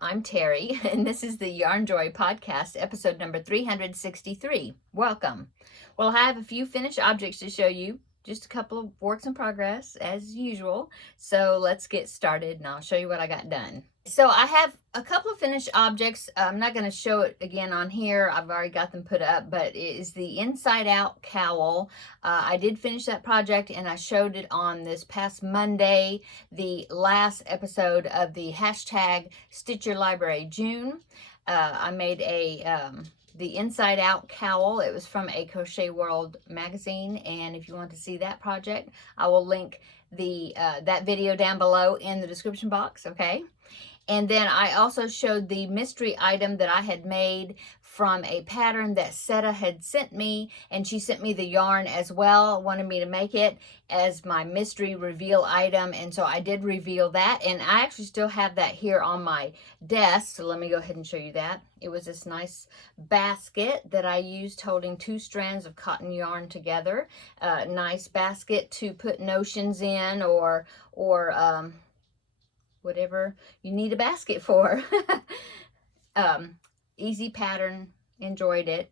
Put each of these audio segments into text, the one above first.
I'm Terry, and this is the Yarnjoy podcast, episode number 363. Welcome. Well, I have a few finished objects to show you, just a couple of works in progress, as usual. So let's get started, and I'll show you what I got done. So I have a couple of finished objects. I'm not going to show it again on here. I've already got them put up, but it is the Inside Out cowl. I did finish that project, and I showed it on this past Monday, the last episode of the hashtag Stitch Your Library June. I made the Inside Out cowl. It was from a Crochet World magazine, and if you want to see that project, I will link that video down below in the description box, okay? And then I also showed the mystery item that I had made from a pattern that Seta had sent me, and she sent me the yarn as well, wanted me to make it as my mystery reveal item, and so I did reveal that, and I actually still have that here on my desk, so let me go ahead and show you that. It was this nice basket that I used holding 2 strands of cotton yarn together. Nice basket to put notions in or whatever you need a basket for. Easy pattern, enjoyed it.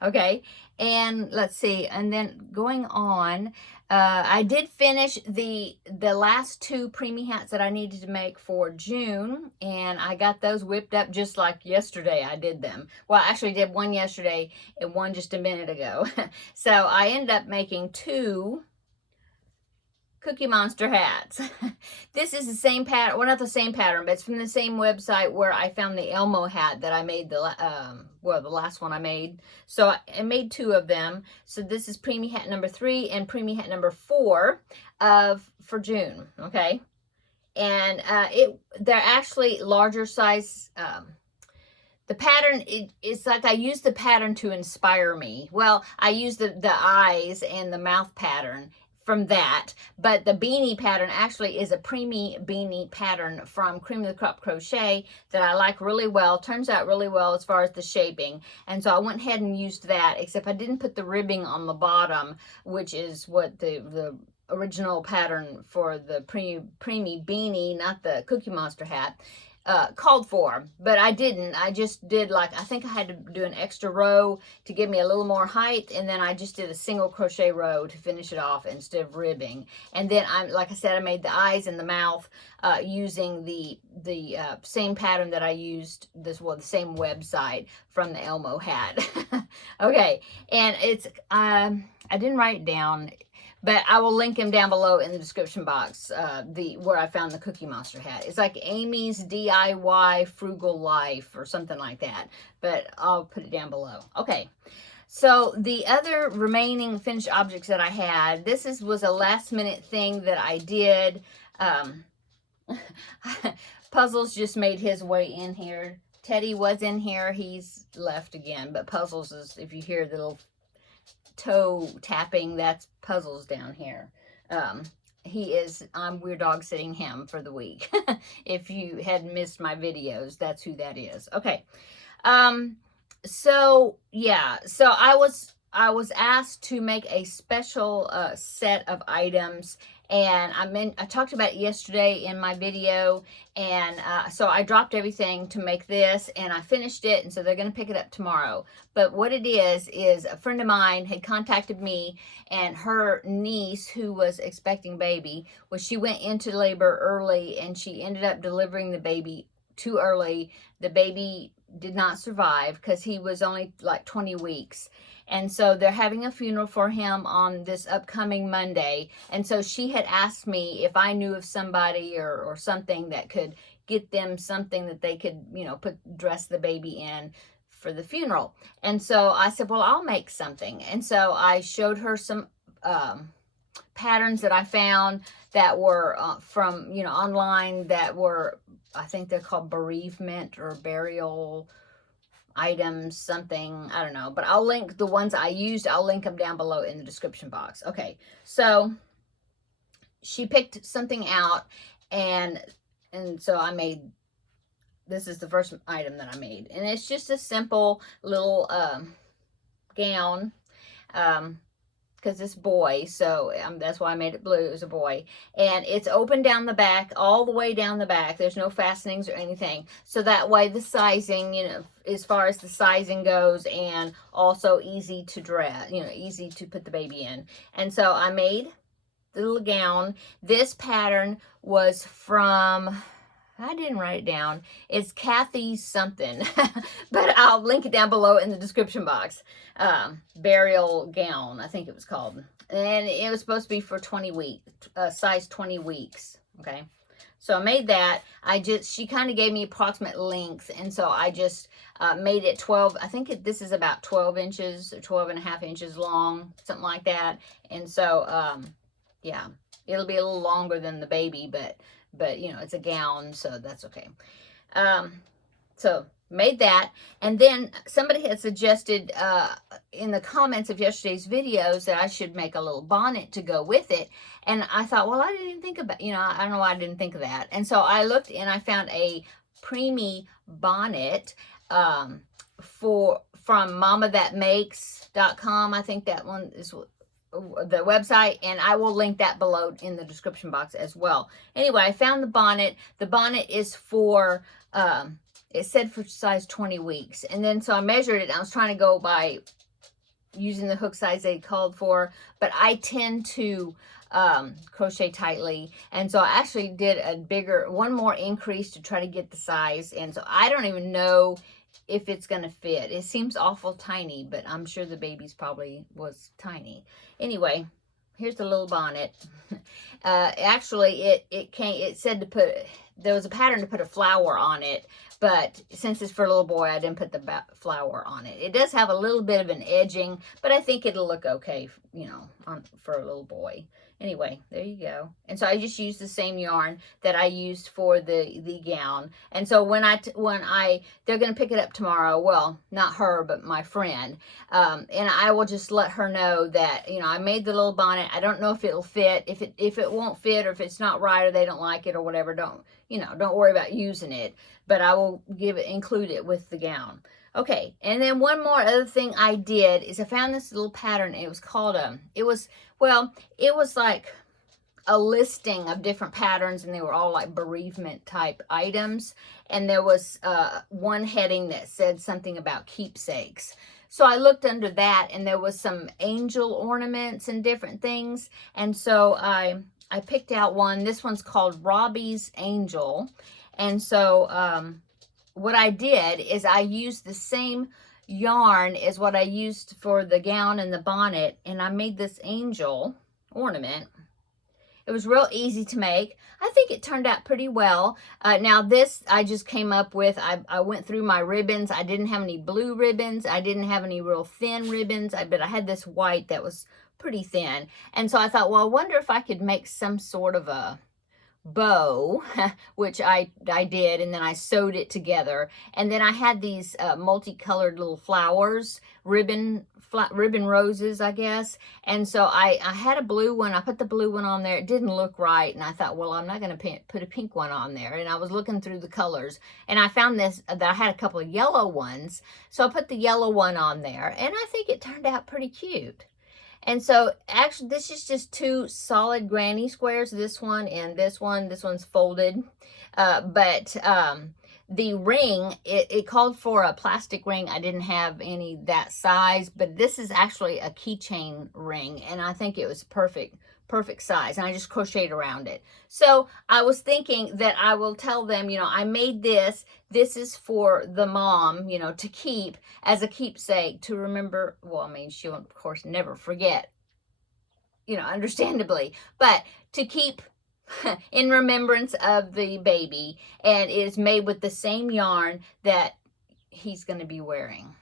Okay, and let's see, and then going on, I did finish the last 2 preemie hats that I needed to make for June, and I got those whipped up just like yesterday. I did them. Well, I actually did one yesterday and one just a minute ago. So I ended up making 2 Cookie Monster hats. This is the same pattern, well, not the same pattern, but it's from the same website where I found the Elmo hat that I made the last one I made. So I made 2 of them. So this is preemie hat number 3 and preemie hat number 4 for June, okay? And they're actually larger size. The pattern, it's like I used the pattern to inspire me. Well, I used the eyes and the mouth pattern from that, but the beanie pattern actually is a preemie beanie pattern from Cream of the Crop Crochet that I like really well. Turns out really well as far as the shaping, and so I went ahead and used that, except I didn't put the ribbing on the bottom, which is what the original pattern for the preemie beanie, not the Cookie Monster hat, called for, but I didn't. I just did, like, I think I had to do an extra row to give me a little more height, and then I just did a single crochet row to finish it off instead of ribbing. And then like I said, I made the eyes and the mouth using the same pattern that I used, the same website from the Elmo hat. Okay, and it's I didn't write it down, but I will link him down below in the description box, where I found the Cookie Monster hat. It's like Amy's DIY Frugal Life or something like that, but I'll put it down below. Okay, so the other remaining finished objects that I had, was a last minute thing that I did. Puzzles just made his way in here. Teddy was in here. He's left again, but Puzzles is, if you hear the little toe tapping, that's Puzzles down here. I'm Weird Dog Sitting him for the week. If you had missed my videos, that's who that is. Okay. So yeah, so I was asked to make a special set of items, and I talked about it yesterday in my video, and so I dropped everything to make this, and I finished it, and so they're going to pick it up tomorrow. But what it is a friend of mine had contacted me, and her niece, who was expecting baby, she went into labor early, and she ended up delivering the baby too early. The baby did not survive because he was only like 20 weeks. And so they're having a funeral for him on this upcoming Monday. And so she had asked me if I knew of somebody or something that could get them something that they could, dress the baby in for the funeral. And so I said, well, I'll make something. And so I showed her some patterns that I found that were from, online, that were, I think they're called bereavement or burial items, something, I don't know, but I'll link the ones I used. I'll link them down below in the description box. Okay, so she picked something out, and so I made, this is the first item that I made, and it's just a simple little gown, because because it's boy, so that's why I made it blue. It was a boy, and it's open down the back, all the way down the back. There's no fastenings or anything, so that way the sizing, you know, as far as the sizing goes, and also easy to dress, you know, easy to put the baby in. And so I made the little gown. This pattern was from, I didn't write it down. It's Kathy's something, but I'll link it down below in the description box. Burial gown, I think it was called. And it was supposed to be for 20 weeks, size 20 weeks. Okay. So I made that. She kind of gave me approximate length. And so I just made it 12. I think this is about 12 inches or 12 and a half inches long, something like that. And so, yeah, it'll be a little longer than the baby, but you know, it's a gown, so that's okay. So made that, and then somebody had suggested in the comments of yesterday's videos that I should make a little bonnet to go with it, and I thought, well, I didn't even think about, you know, I don't know why I didn't think of that. And so I looked and I found a preemie bonnet from mamathatmakes.com. I think that one is the website, and I will link that below in the description box as well. Anyway, I found the bonnet. The bonnet is for it said for size 20 weeks, and then so I measured it. I was trying to go by using the hook size they called for, but I tend to crochet tightly, and so I actually did one more increase to try to get the size, and so I don't even know if it's gonna fit. It seems awful tiny, but I'm sure the baby's probably was tiny. Anyway, here's the little bonnet. Actually, it said to put, there was a pattern to put a flower on it, but since it's for a little boy, I didn't put the flower on it. It does have a little bit of an edging, but I think it'll look okay, you know, for a little boy. Anyway, there you go. And so I just used the same yarn that I used for the gown. And so when they're going to pick it up tomorrow. Well, not her, but my friend. And I will just let her know that, you know, I made the little bonnet. I don't know if it'll fit. If it won't fit, or if it's not right, or they don't like it or whatever, don't worry about using it. But I will include it with the gown. Okay, and then one more other thing I did is I found this little pattern. It was called it was like a listing of different patterns, and they were all like bereavement type items. And there was one heading that said something about keepsakes. So I looked under that, and there was some angel ornaments and different things. And so I picked out one. This one's called Robbie's Angel. And so what I did is I used the same yarn as what I used for the gown and the bonnet, and I made this angel ornament. It was real easy to make. I think it turned out pretty well. Now this I just came up with. I went through my ribbons. I didn't have any blue ribbons. I didn't have any real thin ribbons, but I had this white that was pretty thin. And so I thought, well, I wonder if I could make some sort of a bow, which I did, and then I sewed it together. And then I had these multicolored little flowers, ribbon roses, I guess. And so I had a blue one. I put the blue one on there. It didn't look right, and I thought, well, I'm not going to put a pink one on there. And I was looking through the colors, and I found this that I had a couple of yellow ones, so I put the yellow one on there, and I think it turned out pretty cute. And so actually this is just two solid granny squares, this one and this one. This one's folded, but the ring, it called for a plastic ring. I didn't have any that size, but this is actually a keychain ring, and I think it was perfect size, and I just crocheted around it. So I was thinking that I will tell them, you know, I made this. This is for the mom, you know, to keep as a keepsake, to remember. Well, I mean, she'll of course never forget, you know, understandably, but to keep in remembrance of the baby. And it is made with the same yarn that he's going to be wearing,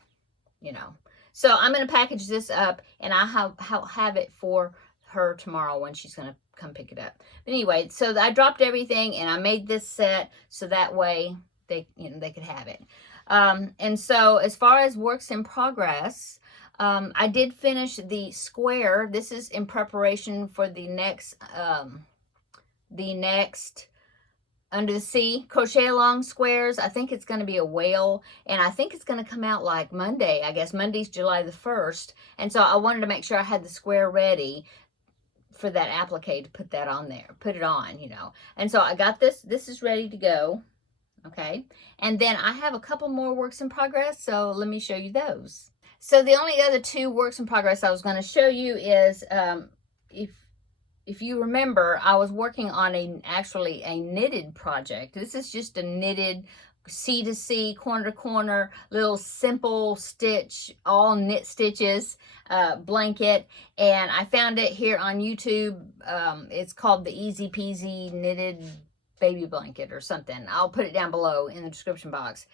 you know. So I'm going to package this up, and I'll have it for her tomorrow when she's going to come pick it up. But anyway, so I dropped everything, and I made this set so that way they could have it. And so as far as works in progress, I did finish the square. This is in preparation for the next under the sea, crochet along squares. I think it's going to be a whale, and I think it's going to come out like Monday. I guess Monday's July the 1st, and so I wanted to make sure I had the square ready for that applique to put that on there, put it on, you know. And so I got this. This is ready to go. Okay, and then I have a couple more works in progress, so let me show you those. So the only other two works in progress I was going to show you is if you remember, I was working on actually a knitted project. This is just a knitted C to C, corner to corner, little simple stitch, all knit stitches blanket, and I found it here on YouTube. It's called the Easy Peasy Knitted Baby Blanket or something. I'll put it down below in the description box.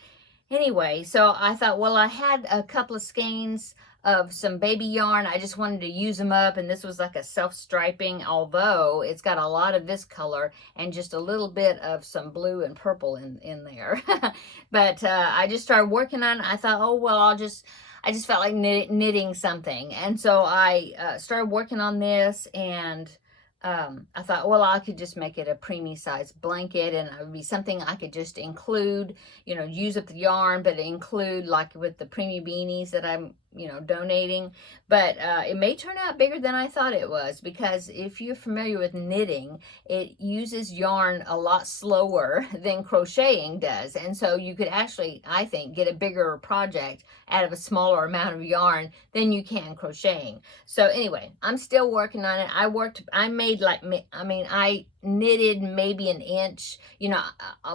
Anyway, so I thought, well, I had a couple of skeins of some baby yarn. I just wanted to use them up, and this was like a self-striping, although it's got a lot of this color and just a little bit of some blue and purple in there. But I just started working on it. I thought, oh, well, I just felt like knitting something. And so I started working on this, and I thought, well, I could just make it a preemie size blanket, and it would be something I could just include, you know, use up the yarn, but include like with the preemie beanies that I'm, you know, donating. But it may turn out bigger than I thought it was, because if you're familiar with knitting, it uses yarn a lot slower than crocheting does. And so you could actually, I think, get a bigger project out of a smaller amount of yarn than you can crocheting. So anyway, I'm still working on it. I made like, I knitted maybe an inch, you know,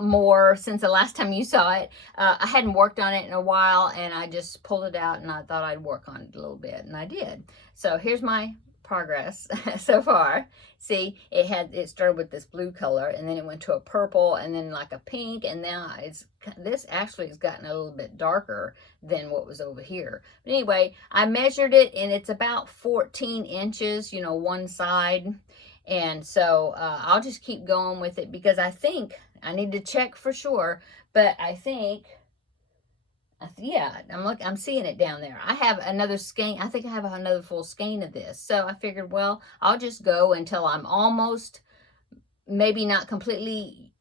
more since the last time you saw it. I hadn't worked on it in a while, and I just pulled it out, and I thought I'd work on it a little bit, and I did. So here's my progress so far. See, it started with this blue color, and then it went to a purple, and then like a pink, and now this actually has gotten a little bit darker than what was over here. But anyway, I measured it, and it's about 14 inches, you know, one side. And so I'll just keep going with it, because I think I need to check for sure, but I think, yeah, I'm seeing it down there. I have another skein. I think I have another full skein of this. So I figured, well, I'll just go until I'm almost, maybe not completely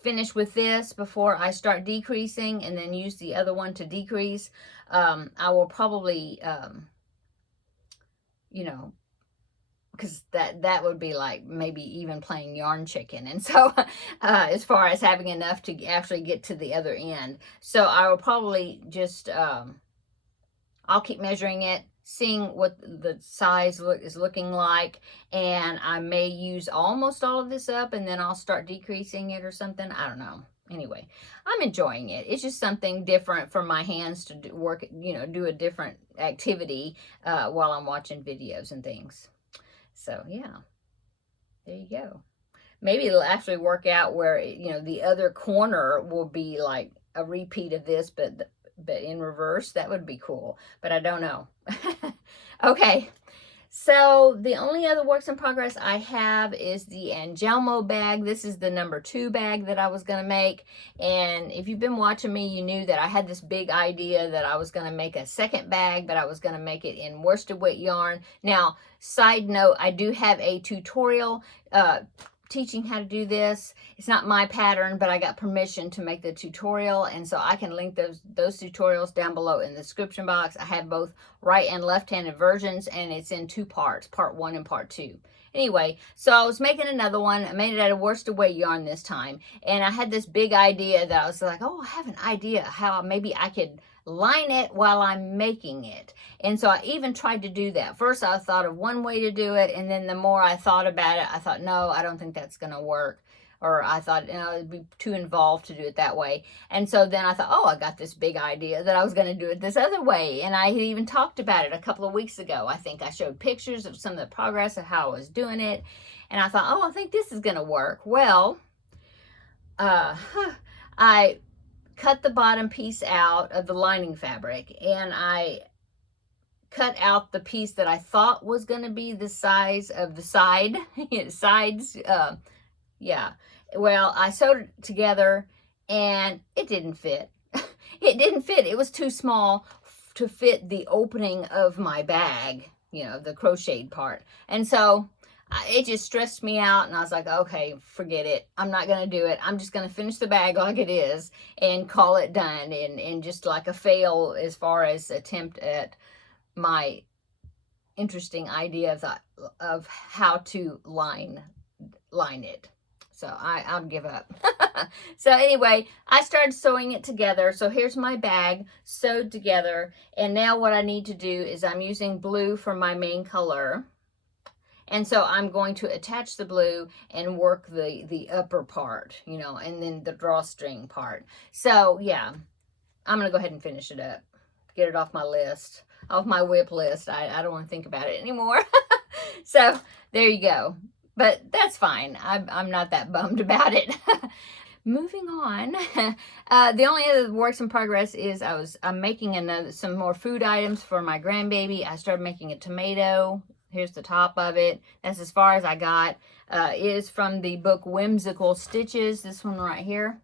finished with this before I start decreasing, and then use the other one to decrease. I will probably, you know, because that would be like maybe even playing yarn chicken. And so as far as having enough to actually get to the other end. So I will probably just, I'll keep measuring it, seeing what the size is looking like, and I may use almost all of this up, and then I'll start decreasing it or something. I don't know. Anyway, I'm enjoying it. It's just something different for my hands to work, you know, do a different activity while I'm watching videos and things. So yeah, there you go. Maybe it'll actually work out where, you know, the other corner will be like a repeat of this, but in reverse. That would be cool, but I don't know. Okay, so the only other works in progress I have is the Angelmo bag. This is the number 2 bag that I was going to make, and if you've been watching me, you knew that I had this big idea that I was going to make a second bag, but I was going to make it in worsted weight yarn. Now, side note, I do have a tutorial teaching how to do this. It's not my pattern, but I got permission to make the tutorial, and so I can link those tutorials down below in the description box. I have both right and left-handed versions, and it's in 2 parts, part 1 and part 2. Anyway, so I was making another one. I made it out of worsted weight yarn this time, and I had this big idea that I was like, oh, I have an idea how maybe I could line it while I'm making it. And so I even tried to do that. First, I thought of one way to do it, and then the more I thought about it, I thought, no, I don't think that's going to work. Or I thought, you know, it'd be too involved to do it that way. And so then I thought, oh, I got this big idea that I was going to do it this other way. And I had even talked about it a couple of weeks ago. I think I showed pictures of some of the progress of how I was doing it. And I thought, oh, I think this is going to work. Well, I cut the bottom piece out of the lining fabric, and I cut out the piece that I thought was going to be the size of the sides. Yeah. Well, I sewed it together, and it didn't fit. It didn't fit. It was too small to fit the opening of my bag, you know, the crocheted part. And so it just stressed me out, and I was like, okay, forget it. I'm not going to do it. I'm just going to finish the bag like it is and call it done, and just like a fail as far as attempt at my interesting idea of how to line it. So I'll give up. So anyway, I started sewing it together. So here's my bag sewed together. And now what I need to do is I'm using blue for my main color. And so I'm going to attach the blue and work the upper part, you know, and then the drawstring part. So yeah, I'm going to go ahead and finish it up. Get it off my list, off my WIP list. I don't want to think about it anymore. So there you go. But that's fine. I'm not that bummed about it. Moving on, the only other works in progress is I'm making some more food items for my grandbaby. I started making a tomato. Here's the top of it. That's as far as I got. It is from the book Whimsical Stitches, this one right here.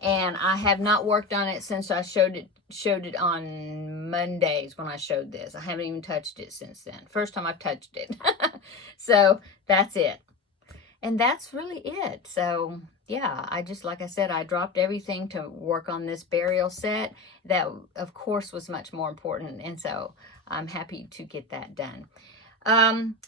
And I have not worked on it since I showed it on Mondays when I showed this. I haven't even touched it since then. First time I've touched it. So that's it. And that's really it. So yeah, like I said, I dropped everything to work on this burial set. That, of course, was much more important. And so I'm happy to get that done.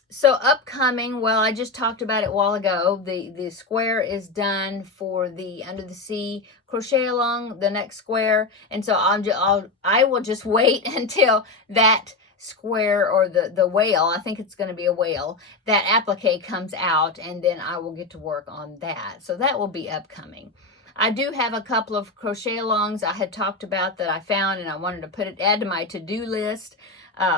So upcoming, well, I just talked about it a while ago. The square is done for the Under the Sea crochet along, the next square. And so I will just wait until that square, or the whale, I think it's going to be a whale, that applique comes out, and then I will get to work on that. So that will be upcoming. I do have a couple of crochet alongs I had talked about that I found, and I wanted to add to my to-do list.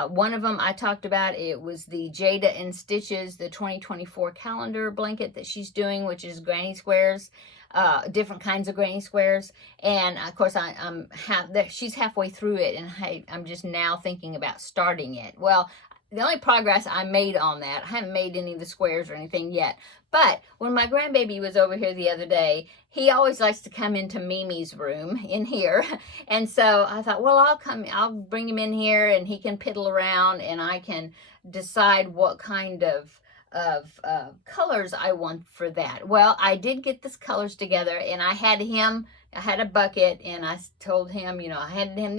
One of them I talked about, it was the Jada in Stitches, the 2024 calendar blanket that she's doing, which is granny squares, different kinds of granny squares. And of course, she's halfway through it, and I'm just now thinking about starting it. Well, the only progress I made on that, I haven't made any of the squares or anything yet. But when my grandbaby was over here the other day, he always likes to come into Mimi's room in here. And so I thought, well, I'll bring him in here, and he can piddle around, and I can decide what kind of colors I want for that. Well, I did get these colors together, and I had a bucket, and I told him, you know, I handed him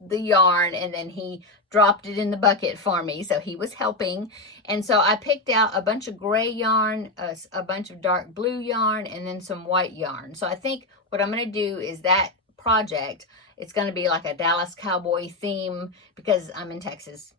the yarn, and then he dropped it in the bucket for me, so he was helping. And so I picked out a bunch of gray yarn, a bunch of dark blue yarn, and then some white yarn. So I think what I'm going to do is that project, it's going to be like a Dallas Cowboy theme, because I'm in Texas.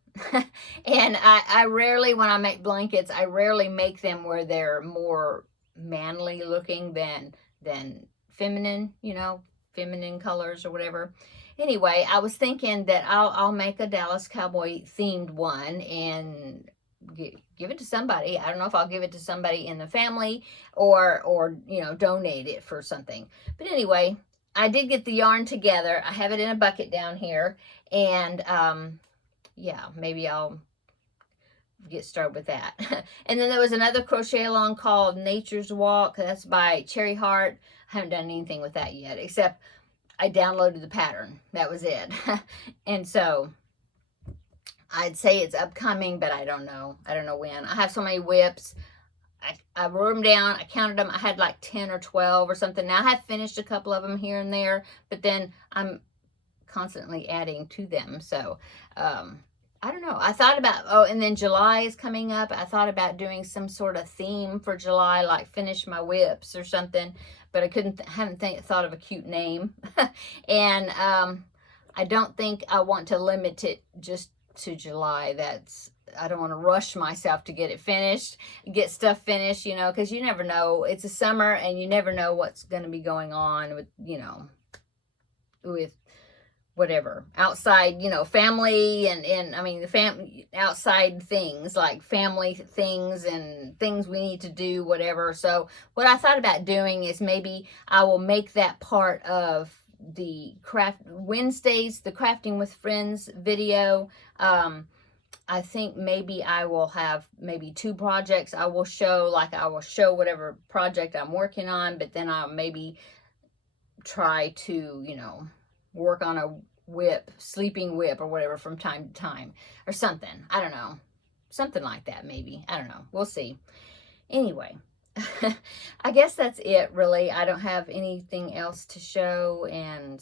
And I rarely, when I make blankets, I rarely make them where they're more manly looking than feminine, you know, feminine colors or whatever. Anyway, I was thinking that I'll make a Dallas Cowboy themed one and give it to somebody. I don't know if I'll give it to somebody in the family or you know, donate it for something. But anyway, I did get the yarn together. I have it in a bucket down here, and yeah, maybe I'll get started with that. And then there was another crochet along called Nature's Walk. That's by Cherry Heart. I haven't done anything with that yet, except I downloaded the pattern. That was it. And so I'd say it's upcoming, but I don't know. I don't know when. I have so many WIPs. I wrote them down. I counted them. I had like 10 or 12 or something. Now I have finished a couple of them here and there, but then I'm constantly adding to them. So I don't know. I thought about, and then July is coming up. I thought about doing some sort of theme for July, like finish my WIPs or something, but I haven't thought of a cute name. And I don't think I want to limit it just to July. I don't want to rush myself to get it finished, get stuff finished, you know, because you never know. It's a summer, and you never know what's going to be going on with, you know, with whatever outside, you know, family and I mean the outside things, like family things and things we need to do, whatever. So what I thought about doing is maybe I will make that part of the Wednesdays, the Crafting with Friends video. I think maybe I will have maybe 2 projects I will show. Like I will show whatever project I'm working on, but then I'll maybe try to, you know, work on a WIP, sleeping WIP or whatever from time to time or something. I don't know. something like that maybe. I don't know. We'll see. Anyway, I guess that's it really. I don't have anything else to show, and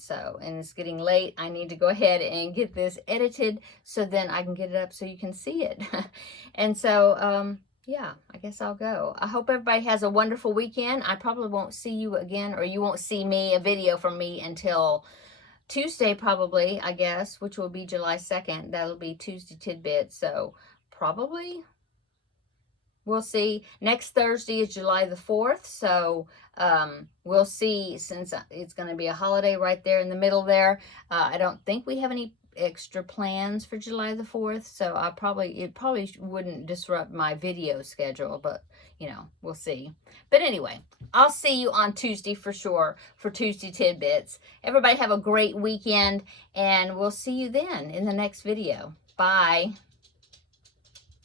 it's getting late. I need to go ahead and get this edited so then I can get it up so you can see it. And so, yeah, I guess I'll go. I hope everybody has a wonderful weekend. I probably won't see you again, or you won't see a video from me until Tuesday probably, I guess, which will be July 2nd. That'll be Tuesday Tidbits. So probably, we'll see. Next Thursday is July the 4th. So we'll see, since it's going to be a holiday right there in the middle there. I don't think we have any extra plans for July the 4th. So it probably wouldn't disrupt my video schedule, but you know, we'll see. But anyway, I'll see you on Tuesday for sure for Tuesday Tidbits. Everybody have a great weekend, and we'll see you then in the next video. Bye.